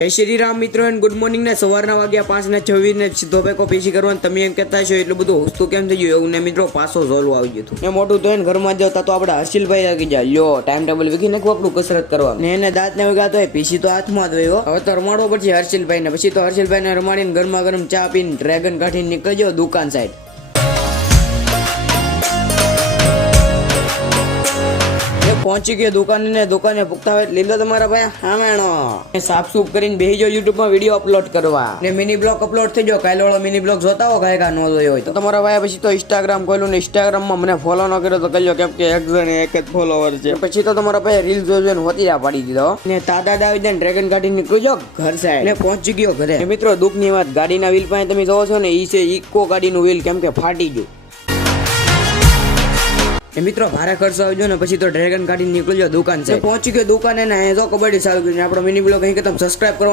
જય શ્રી રામ મિત્રો and good morning ને સવારના વાગ્યા 5:26 ને સીધો પેકો પીસી કરવાનું તમે એમ કહેતા છો એટલું બધું હોસ્તું કેમ થઈ ગયું એવું ને મિત્રો પાછો ઝોલું આવી ગયું હતું ને મોટું તો એને ઘરમાં જતા તો આપણે હર્ષિલભાઈ આગી જાય લ્યો ટાઈમ ટેબલ વીખી નાખવું આપણું કસરત કરવા ને એને દાંત ને વગા તો પીસી તો હાથમાં જ વયો હવે તો રમાડવો પછી હર્ષિલભાઈ ને પછી તો હર્ષિલભાઈ ને રમાડીને ગરમા ગરમ ચા પીને ડ્રેગન કાઢીને નીકળજો દુકાન સાઈડ પહોંચી ગયો દુકાને પૂગતા હોય લીધો તમારા ભાઈ હામેણો સાફ સૂફ કરીને બેસી જાઓ YouTube માં વિડીયો અપલોડ કરવા ને મિની બ્લોગ અપલોડ થઈ ગયો કાલે વાળો મિની બ્લોગ જોતા હો કાંઈ નો જોયો હોય તો તમારા ભાઈ પછી તો Instagram ખોલ્યું ને Instagram માં મને ફોલો ન કર્યો તો કહેજો કેમ કે એક જણ એક જ ફોલોવર છે પછી તો તમારા ભાઈ રીલ જોઈને હોતી પાડી દીધો ને તાદા દાવી દે ડ્રેગન કાઢી નીકળ્યો ઘર સાઈડ ને પહોંચી ગયો ઘરે મિત્રો દુઃખની વાત ગાડીના વ્હીલ પાસે તમે જોવો છો ને ઈ છે ઇકો ગાડીનું વ્હીલ કેમ કે ફાટી ગયું મિત્રો ભારે ખર્ચો આવજો ને પછી તો ડ્રેગન કાઢીને નીકળજો દુકાન છે પહોંચી ગયો દુકાને ને જો કબડ્ડી ચાલુ કરીને આપણો મિની બ્લોગ અહીં કે તમે સબસ્ક્રાઇબ કરો।